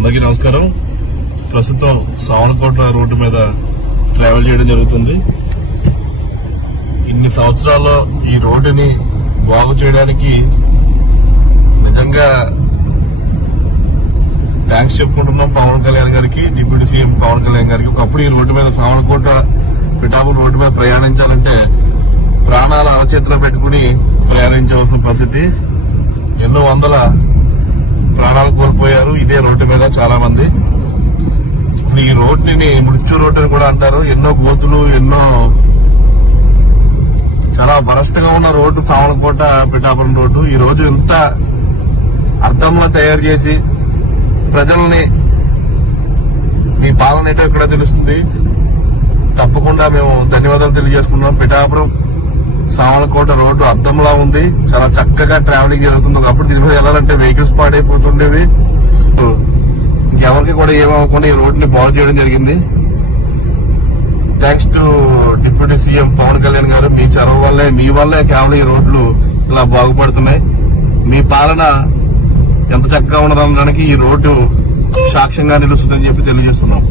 అందరికీ నమస్కారం. ప్రస్తుతం సావనకోట రోడ్డు మీద ట్రావెల్ చేయడం జరుగుతుంది. ఇన్ని సంవత్సరాల్లో ఈ రోడ్డుని బాగు చేయడానికి నిజంగా థ్యాంక్స్ చెప్పుకుంటున్నాం పవన్ కళ్యాణ్ గారికి, డిప్యూటీ సీఎం పవన్ కళ్యాణ్ గారికి. ఒకప్పుడు ఈ రోడ్డు మీద సావనకోట పిఠాపురం రోడ్డు మీద ప్రయాణించాలంటే ప్రాణాలు అరచేతిలో పెట్టుకుని ప్రయాణించవలసిన పరిస్థితి. ఎన్నో వందల ప్రాణాలు కోల్పోయారు ఇదే రోడ్డు మీద చాలా మంది. ఈ రోడ్డుని మృత్యు రోడ్డు అని కూడా అంటారు. ఎన్నో గోతులు, ఎన్నో చాలా వరస్ట్ గా ఉన్న రోడ్డు సావనకోట పిఠాపురం రోడ్డు. ఈ రోజు ఎంత అర్థంలో తయారు చేసి ప్రజల్ని మీ పాలన ఏంటో ఇక్కడ తెలుస్తుంది. తప్పకుండా మేము ధన్యవాదాలు తెలియజేసుకున్నాం. పిఠాపురం సావనకోట రోడ్డు అద్దంలా ఉంది, చాలా చక్కగా ట్రావెలింగ్ జరుగుతుంది. ఒకప్పుడు దీని మీద వెళ్ళాలంటే వెహికల్స్ పాడైపోతుండేవి. ఎవరికి కూడా ఏమవ్వకుండా ఈ రోడ్డుని బాగు చేయడం జరిగింది. Thanks to deputy CM Pawan Kalyan గారు. మీ చొరవ వల్లే, మీ వల్లే కేవలం ఈ రోడ్లు ఇలా బాగుపడుతున్నాయి. మీ పాలన ఎంత చక్కగా ఉన్నదనడానికి ఈ రోడ్డు సాక్ష్యంగా నిలుస్తుందని చెప్పి తెలియజేస్తున్నాం.